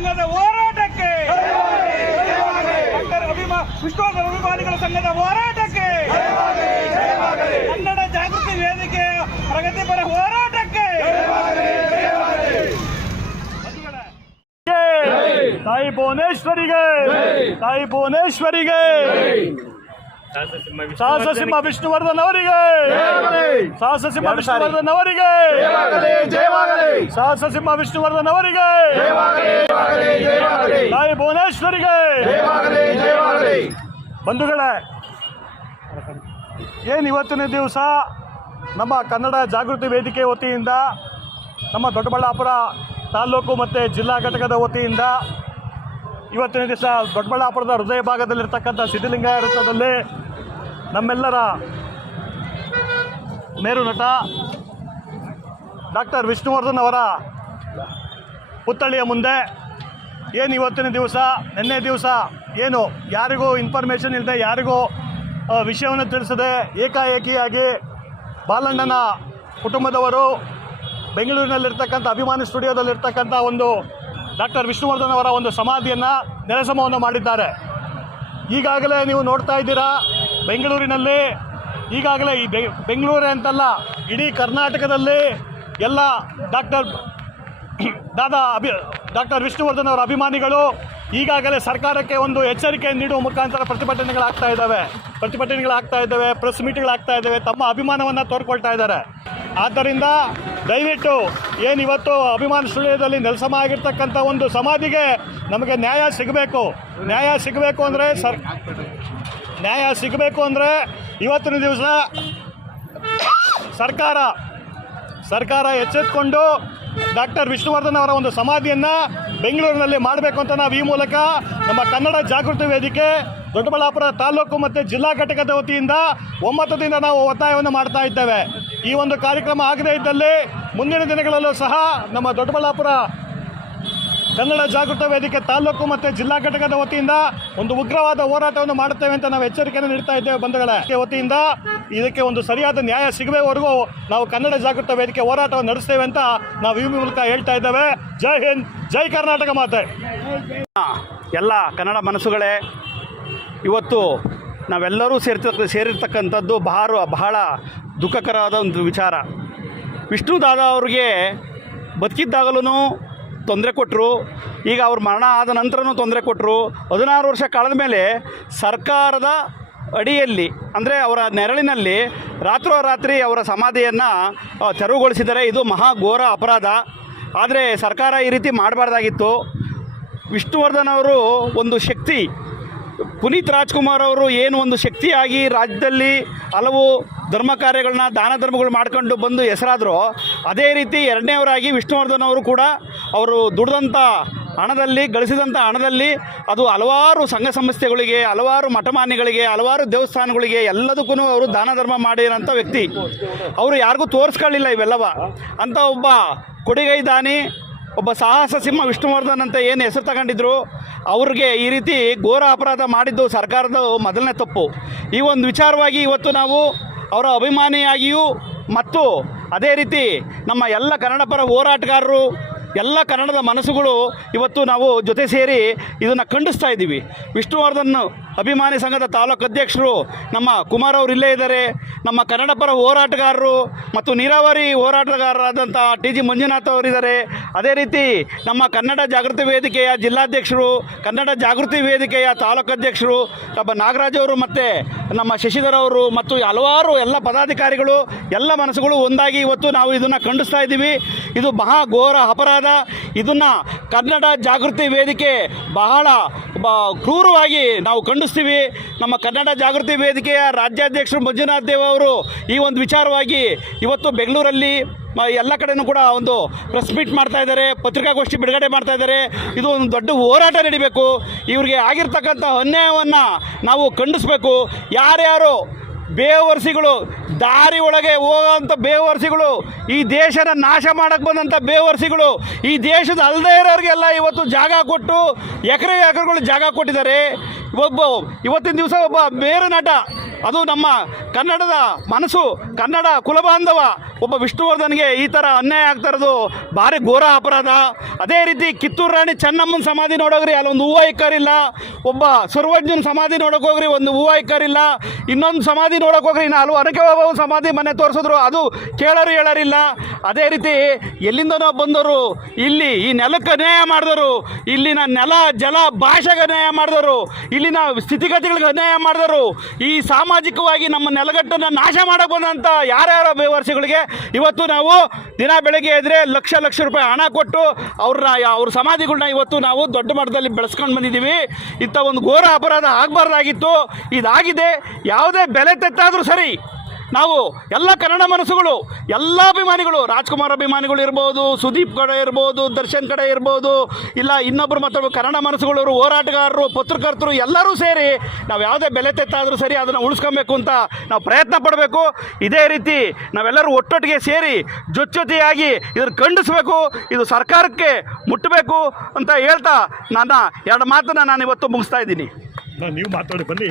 ಸಂಘದ ಹೋರಾಟಕ್ಕೆ, ವಿಷ್ಣುವರ್ಧನ್ ಅಭಿಮಾನಿಗಳ ಸಂಘದ ಹೋರಾಟಕ್ಕೆ, ಕನ್ನಡ ಜಾಗೃತಿ ವೇದಿಕೆಯ ಪ್ರಗತಿಪರ ಹೋರಾಟಕ್ಕೆ ತಾಯಿ ಭುವನೇಶ್ವರಿಗೆ, ತಾಯಿ ಭುವನೇಶ್ವರಿಗೆ, ಸಾಹಸಸಿಂಹ ವಿಷ್ಣುವರ್ಧನ್ ಅವರಿಗೆ, ಸಾಹಸಸಿಂಹ ವಿಷ್ಣುವರ್ಧನ್ ಅವರಿಗೆ, ಸಾಹಸಸಿಂಹ ವಿಷ್ಣುವರ್ಧನ್ ಅವರಿಗೆ, ತಾಯಿ ಭುವನೇಶ್ವರಿಗೆ. ಬಂಧುಗಳೇ, ಏನು ಇವತ್ತಿನ ದಿವಸ ನಮ್ಮ ಕನ್ನಡ ಜಾಗೃತಿ ವೇದಿಕೆ ವತಿಯಿಂದ, ನಮ್ಮ ದೊಡ್ಡಬಳ್ಳಾಪುರ ತಾಲೂಕು ಮತ್ತು ಜಿಲ್ಲಾ ಘಟಕದ ವತಿಯಿಂದ ಇವತ್ತಿನ ದಿವಸ ದೊಡ್ಡಬಳ್ಳಾಪುರದ ಹೃದಯ ಭಾಗದಲ್ಲಿರ್ತಕ್ಕಂಥ ಸಿದ್ಧಲಿಂಗಯ್ಯ ವೃತ್ತದಲ್ಲಿ ನಮ್ಮೆಲ್ಲರ ಮೇರು ನಟ ಡಾಕ್ಟರ್ ವಿಷ್ಣುವರ್ಧನ್ ಅವರ ಪುತ್ಥಳಿಯ ಮುಂದೆ ಏನು ಇವತ್ತಿನ ದಿವಸ, ನಿನ್ನೆ ದಿವಸ ಏನು ಯಾರಿಗೂ ಇನ್ಫಾರ್ಮೇಷನ್ ಇಲ್ಲದೆ, ಯಾರಿಗೂ ವಿಷಯವನ್ನು ತಿಳಿಸದೆ ಏಕಾಏಕಿಯಾಗಿ ಬಾಲಣ್ಣನ ಕುಟುಂಬದವರು ಬೆಂಗಳೂರಿನಲ್ಲಿರ್ತಕ್ಕಂಥ ಅಭಿಮಾನಿ ಸ್ಟುಡಿಯೋದಲ್ಲಿರ್ತಕ್ಕಂಥ ಒಂದು ಡಾಕ್ಟರ್ ವಿಷ್ಣುವರ್ಧನ್ ಅವರ ಒಂದು ಸಮಾಧಿಯನ್ನು ನೆಲಸಮವನ್ನು ಮಾಡಿದ್ದಾರೆ. ಈಗಾಗಲೇ ನೀವು ನೋಡ್ತಾ ಇದ್ದೀರಾ, ಬೆಂಗಳೂರಿನಲ್ಲಿ ಈಗಾಗಲೇ ಈ ಬೆಂಗಳೂರೇ ಅಂತಲ್ಲ, ಇಡೀ ಕರ್ನಾಟಕದಲ್ಲಿ ಎಲ್ಲ ಡಾಕ್ಟರ್ ವಿಷ್ಣುವರ್ಧನ್ ಅವರ ಅಭಿಮಾನಿಗಳು ಈಗಾಗಲೇ ಸರ್ಕಾರಕ್ಕೆ ಒಂದು ಎಚ್ಚರಿಕೆ ನೀಡುವ ಮುಖಾಂತರ ಪ್ರತಿಭಟನೆಗಳಾಗ್ತಾ ಇದ್ದಾವೆ, ಪ್ರೆಸ್ ಮೀಟ್ಗಳಾಗ್ತಾ ಇದ್ದಾವೆ, ತಮ್ಮ ಅಭಿಮಾನವನ್ನು ತೋರ್ಕೊಳ್ತಾ ಇದ್ದಾರೆ. ಆದ್ದರಿಂದ ದಯವಿಟ್ಟು ಏನು ಇವತ್ತು ಅಭಿಮಾನ ಸ್ಟುಡಿಯೋದಲ್ಲಿ ನೆಲಸಮ ಆಗಿರ್ತಕ್ಕಂಥ ಒಂದು ಸಮಾಧಿಗೆ ನಮಗೆ ನ್ಯಾಯ ಸಿಗಬೇಕು ಅಂದರೆ ಇವತ್ತಿನ ದಿವಸ ಸರ್ಕಾರ ಎಚ್ಚೆತ್ತುಕೊಂಡು ಡಾಕ್ಟರ್ ವಿಷ್ಣುವರ್ಧನ್ ಅವರ ಒಂದು ಸಮಾಧಿಯನ್ನು ಬೆಂಗಳೂರಿನಲ್ಲಿ ಮಾಡಬೇಕು ಅಂತ ನಾವು ಈ ಮೂಲಕ ನಮ್ಮ ಕನ್ನಡ ಜಾಗೃತಿ ವೇದಿಕೆ ದೊಡ್ಡಬಳ್ಳಾಪುರ ತಾಲೂಕು ಮತ್ತು ಜಿಲ್ಲಾ ಘಟಕದ ವತಿಯಿಂದ ಒಮ್ಮತದಿಂದ ನಾವು ಒತ್ತಾಯವನ್ನು ಮಾಡ್ತಾ ಇದ್ದೇವೆ. ಈ ಒಂದು ಕಾರ್ಯಕ್ರಮ ಆಗದೇ ಇದ್ದಲ್ಲಿ ಮುಂದಿನ ದಿನಗಳಲ್ಲೂ ಸಹ ನಮ್ಮ ದೊಡ್ಡಬಳ್ಳಾಪುರ ಕನ್ನಡ ಜಾಗೃತ ವೇದಿಕೆ ತಾಲೂಕು ಮತ್ತು ಜಿಲ್ಲಾ ಘಟಕದ ವತಿಯಿಂದ ಒಂದು ಉಗ್ರವಾದ ಹೋರಾಟವನ್ನು ಮಾಡುತ್ತೇವೆ ಅಂತ ನಾವು ಎಚ್ಚರಿಕೆಯನ್ನು ನೀಡ್ತಾ ಇದ್ದೇವೆ. ಬಂಧುಗಳೇ, ವತಿಯಿಂದ ಇದಕ್ಕೆ ಒಂದು ಸರಿಯಾದ ನ್ಯಾಯ ಸಿಗಬೇವರೆಗೂ ನಾವು ಕನ್ನಡ ಜಾಗೃತ ವೇದಿಕೆ ಹೋರಾಟವನ್ನು ನಡೆಸ್ತೇವೆ ಅಂತ ನಾವು ಈ ಮೂಲಕ ಹೇಳ್ತಾ ಇದ್ದೇವೆ. ಜೈ ಹಿಂದ್, ಜೈ ಕರ್ನಾಟಕ ಮಾತೆ. ಎಲ್ಲ ಕನ್ನಡ ಮನಸ್ಸುಗಳೇ, ಇವತ್ತು ನಾವೆಲ್ಲರೂ ಸೇರಿರ್ತಕ್ಕಂಥದ್ದು ಬಹಳ ದುಃಖಕರವಾದ ಒಂದು ವಿಚಾರ. ವಿಷ್ಣು ದಾದಾ ಅವ್ರಿಗೆ ಬದುಕಿದ್ದಾಗಲೂ ತೊಂದರೆ ಕೊಟ್ಟರು, ಈಗ ಅವ್ರ ಮರಣ ಆದ ನಂತರನೂ ತೊಂದರೆ ಕೊಟ್ಟರು. 16 ವರ್ಷ ಕಳೆದ ಮೇಲೆ ಸರ್ಕಾರದ ಅಡಿಯಲ್ಲಿ, ಅಂದರೆ ಅವರ ನೆರಳಿನಲ್ಲಿ ರಾತ್ರೋರಾತ್ರಿ ಅವರ ಸಮಾಧಿಯನ್ನು ತೆರವುಗೊಳಿಸಿದ್ದಾರೆ. ಇದು ಮಹಾಘೋರ ಅಪರಾಧ. ಆದರೆ ಸರ್ಕಾರ ಈ ರೀತಿ ಮಾಡಬಾರ್ದಾಗಿತ್ತು. ವಿಷ್ಣುವರ್ಧನ್ ಅವರು ಒಂದು ಶಕ್ತಿ, ಪುನೀತ್ ರಾಜ್ಕುಮಾರ್ ಅವರು ಏನು ಒಂದು ಶಕ್ತಿಯಾಗಿ ರಾಜ್ಯದಲ್ಲಿ ಹಲವು ಧರ್ಮ ಕಾರ್ಯಗಳನ್ನ, ದಾನ ಧರ್ಮಗಳು ಮಾಡ್ಕೊಂಡು ಬಂದು ಹೆಸರಾದರೂ, ಅದೇ ರೀತಿ ಎರಡನೇವರಾಗಿ ವಿಷ್ಣುವರ್ಧನ್ ಅವರು ಕೂಡ ಅವರು ದುಡಿದಂಥ ಹಣದಲ್ಲಿ, ಗಳಿಸಿದಂಥ ಹಣದಲ್ಲಿ ಅದು ಹಲವಾರು ಸಂಘ ಸಂಸ್ಥೆಗಳಿಗೆ, ಹಲವಾರು ಮಠಮಾನ್ಯಗಳಿಗೆ, ಹಲವಾರು ದೇವಸ್ಥಾನಗಳಿಗೆ ಎಲ್ಲದಕ್ಕೂ ಅವರು ದಾನ ಧರ್ಮ ಮಾಡಿರೋಂಥ ವ್ಯಕ್ತಿ. ಅವರು ಯಾರಿಗೂ ತೋರಿಸ್ಕೊಳ್ಳಿಲ್ಲ ಇವೆಲ್ಲವ. ಅಂಥ ಒಬ್ಬ ಕೊಡುಗೈ ದಾನಿ, ಒಬ್ಬ ಸಾಹಸ ಸಿಂಹ ವಿಷ್ಣುವರ್ಧನ್ ಅಂತ ಏನು ಹೆಸರು ತಗೊಂಡಿದ್ರು, ಅವ್ರಿಗೆ ಈ ರೀತಿ ಘೋರ ಅಪರಾಧ ಮಾಡಿದ್ದು ಸರ್ಕಾರದ ಮೊದಲನೇ ತಪ್ಪು. ಈ ಒಂದು ವಿಚಾರವಾಗಿ ಇವತ್ತು ನಾವು ಅವರ ಅಭಿಮಾನಿಯಾಗಿಯೂ ಮತ್ತು ಅದೇ ರೀತಿ ನಮ್ಮ ಎಲ್ಲ ಕನ್ನಡ ಪರ ಹೋರಾಟಗಾರರು, ಎಲ್ಲ ಕನ್ನಡದ ಮನಸ್ಸುಗಳು ಇವತ್ತು ನಾವು ಜೊತೆ ಸೇರಿ ಇದನ್ನು ಖಂಡಿಸ್ತಾ ಇದ್ದೀವಿ. ವಿಷ್ಣುವರ್ಧನ್ ಅಭಿಮಾನಿ ಸಂಘದ ತಾಲೂಕು ಅಧ್ಯಕ್ಷರು ನಮ್ಮ ಕುಮಾರ್ ಅವರು ಇಲ್ಲೇ ಇದ್ದಾರೆ. ನಮ್ಮ ಕನ್ನಡ ಪರ ಹೋರಾಟಗಾರರು ಮತ್ತು ನೀರಾವರಿ ಹೋರಾಟಗಾರರಾದಂಥ TG ಮಂಜುನಾಥ್ ಅವರಿದ್ದಾರೆ. ಅದೇ ರೀತಿ ನಮ್ಮ ಕನ್ನಡ ಜಾಗೃತಿ ವೇದಿಕೆಯ ಜಿಲ್ಲಾಧ್ಯಕ್ಷರು, ಕನ್ನಡ ಜಾಗೃತಿ ವೇದಿಕೆಯ ತಾಲೂಕು ಅಧ್ಯಕ್ಷರು ನಮ್ಮ ನಾಗರಾಜ್ ಅವರು ಮತ್ತು ನಮ್ಮ ಶಶಿಧರ್ ಅವರು ಮತ್ತು ಹಲವಾರು ಎಲ್ಲ ಪದಾಧಿಕಾರಿಗಳು, ಎಲ್ಲ ಮನಸ್ಸುಗಳು ಒಂದಾಗಿ ಇವತ್ತು ನಾವು ಇದನ್ನು ಖಂಡಿಸ್ತಾ ಇದ್ದೀವಿ. ಇದು ಮಹಾಘೋರ ಅಪರಾಧ. ಇದನ್ನು ಕನ್ನಡ ಜಾಗೃತಿ ವೇದಿಕೆ ಬಹಳ ಕ್ರೂರವಾಗಿ ನಾವು ಖಂಡಿಸ್ತೀವಿ. ನಮ್ಮ ಕನ್ನಡ ಜಾಗೃತಿ ವೇದಿಕೆಯ ರಾಜ್ಯಾಧ್ಯಕ್ಷರು ಮಂಜುನಾಥ್ ದೇವ್ ಅವರು ಈ ಒಂದು ವಿಚಾರವಾಗಿ ಇವತ್ತು ಬೆಂಗಳೂರಲ್ಲಿ ಎಲ್ಲ ಕಡೆಯೂ ಕೂಡ ಒಂದು ಪ್ರೆಸ್ ಮೀಟ್ ಮಾಡ್ತಾ ಇದ್ದಾರೆ, ಪತ್ರಿಕಾಗೋಷ್ಠಿ ಬಿಡುಗಡೆ ಮಾಡ್ತಾ ಇದ್ದಾರೆ. ಇದು ಒಂದು ದೊಡ್ಡ ಹೋರಾಟ ನಡೀಬೇಕು. ಇವರಿಗೆ ಆಗಿರ್ತಕ್ಕಂಥ ಅನ್ಯಾಯವನ್ನು ನಾವು ಖಂಡಿಸಬೇಕು. ಯಾರ್ಯಾರು ಬೇವರ್ಸಿಗಳು, ದಾರಿ ಒಳಗೆ ಹೋಗೋಂಥ ಬೇವರ್ಸಿಗಳು, ಈ ದೇಶನ ನಾಶ ಮಾಡೋಕ್ಕೆ ಬಂದಂಥ ಬೇವರ್ಸಿಗಳು, ಈ ದೇಶದ ಅಲ್ಲದೇ ಇರೋರಿಗೆಲ್ಲ ಇವತ್ತು ಜಾಗ ಕೊಟ್ಟು ಎಕರೆಗಳು ಜಾಗ ಕೊಟ್ಟಿದ್ದಾರೆ. ಇವತ್ತಿನ ದಿವಸ ಒಬ್ಬ ಮೇರು ನಟ ಅದು ನಮ್ಮ ಕನ್ನಡದ ಮನಸ್ಸು, ಕನ್ನಡ ಕುಲಬಾಂಧವ ಒಬ್ಬ ವಿಷ್ಣುವರ್ಧನ್ಗೆ ಈ ಥರ ಅನ್ಯಾಯ ಆಗ್ತಾ ಇರೋದು ಭಾರಿ ಘೋರ ಅಪರಾಧ. ಅದೇ ರೀತಿ ಕಿತ್ತೂರು ರಾಣಿ ಚೆನ್ನಮ್ಮನ ಸಮಾಧಿ ನೋಡೋಗ್ರಿ, ಅಲ್ಲೊಂದು ಹೂವು ಇಕ್ಕರಿಲ್ಲ. ಒಬ್ಬ ಸರ್ವಜ್ಞನ ಸಮಾಧಿ ನೋಡೋಕೆ ಹೋಗ್ರಿ, ಒಂದು ಹೂವು ಇಕ್ಕರಿಲ್ಲ. ಇನ್ನೊಂದು ಸಮಾಧಿ ನೋಡೋಕೆ ಹೋಗ್ರಿ, ಇನ್ನು ಅನಕೆ ಓಬವ್ವನ ಸಮಾಧಿ ಮನೆ ತೋರಿಸಿದ್ರು, ಅದು ಕೇಳೋರು ಹೇಳೋರಿಲ್ಲ. ಅದೇ ರೀತಿ ಎಲ್ಲಿಂದನೋ ಬಂದವರು ಇಲ್ಲಿ ಈ ನೆಲಕ್ಕೆ ಅನ್ಯಾಯ ಮಾಡಿದವರು, ಇಲ್ಲಿನ ನೆಲ ಜಲ ಭಾಷೆಗೆ ಅನ್ಯಾಯ ಮಾಡಿದವರು, ಇಲ್ಲಿನ ಸ್ಥಿತಿಗತಿಗಳಿಗೆ ಅನ್ಯಾಯ ಮಾಡಿದವರು, ಈ ಸಾಮಾಜಿಕವಾಗಿ ನಮ್ಮ ನೆಲಗಟ್ಟನ್ನು ನಾಶ ಮಾಡಕ್ಕೆ ಬಂದಂಥ ಯಾರ್ಯಾರ ಬೇವರ್ಸಿಗಳಿಗೆ ಇವತ್ತು ನಾವು ದಿನ ಬೆಳಗ್ಗೆ ಎದ್ರೆ ಲಕ್ಷ ರೂಪಾಯಿ ಹಣ ಕೊಟ್ಟು ಅವ್ರ ಸಮಾಧಿಗಳನ್ನ ಇವತ್ತು ನಾವು ದೊಡ್ಡ ಮಟ್ಟದಲ್ಲಿ ಬೆಳೆಸ್ಕೊಂಡು ಬಂದಿದ್ದೀವಿ. ಇಂಥ ಒಂದು ಘೋರ ಅಪರಾಧ ಆಗಬಾರ್ದಾಗಿತ್ತು, ಇದಾಗಿದೆ. ಯಾವುದೇ ಬೆಲೆ ತೆತ್ತಾದರೂ ಸರಿ, ನಾವು ಎಲ್ಲ ಕನ್ನಡ ಮನಸ್ಸುಗಳು, ಎಲ್ಲ ಅಭಿಮಾನಿಗಳು, ರಾಜ್ಕುಮಾರ್ ಅಭಿಮಾನಿಗಳು ಇರ್ಬೋದು, ಸುದೀಪ್ ಕಡೆ ಇರ್ಬೋದು, ದರ್ಶನ್ ಕಡೆ ಇರ್ಬೋದು, ಇಲ್ಲ ಇನ್ನೊಬ್ಬರು ಮತ್ತು ಕನ್ನಡ ಮನಸ್ಸುಗಳು, ಹೋರಾಟಗಾರರು, ಪತ್ರಕರ್ತರು ಎಲ್ಲರೂ ಸೇರಿ ನಾವು ಯಾವುದೇ ಬೆಲೆ ತೆತ್ತಾದರೂ ಸರಿ ಅದನ್ನು ಉಳಿಸ್ಕೊಬೇಕು ಅಂತ ನಾವು ಪ್ರಯತ್ನ ಪಡಬೇಕು. ಇದೇ ರೀತಿ ನಾವೆಲ್ಲರೂ ಒಟ್ಟೊಟ್ಟಿಗೆ ಸೇರಿ ಜೊತೆಯಾಗಿ ಇದನ್ನು ಖಂಡಿಸಬೇಕು, ಇದು ಸರ್ಕಾರಕ್ಕೆ ಮುಟ್ಟಬೇಕು ಅಂತ ಹೇಳ್ತಾ ನನ್ನ ಎರಡು ಮಾತನ್ನು ನಾನು ಇವತ್ತು ಮುಗಿಸ್ತಾ ಇದ್ದೀನಿ. ನೀವು ಮಾತಾಡಿ ಬನ್ನಿ.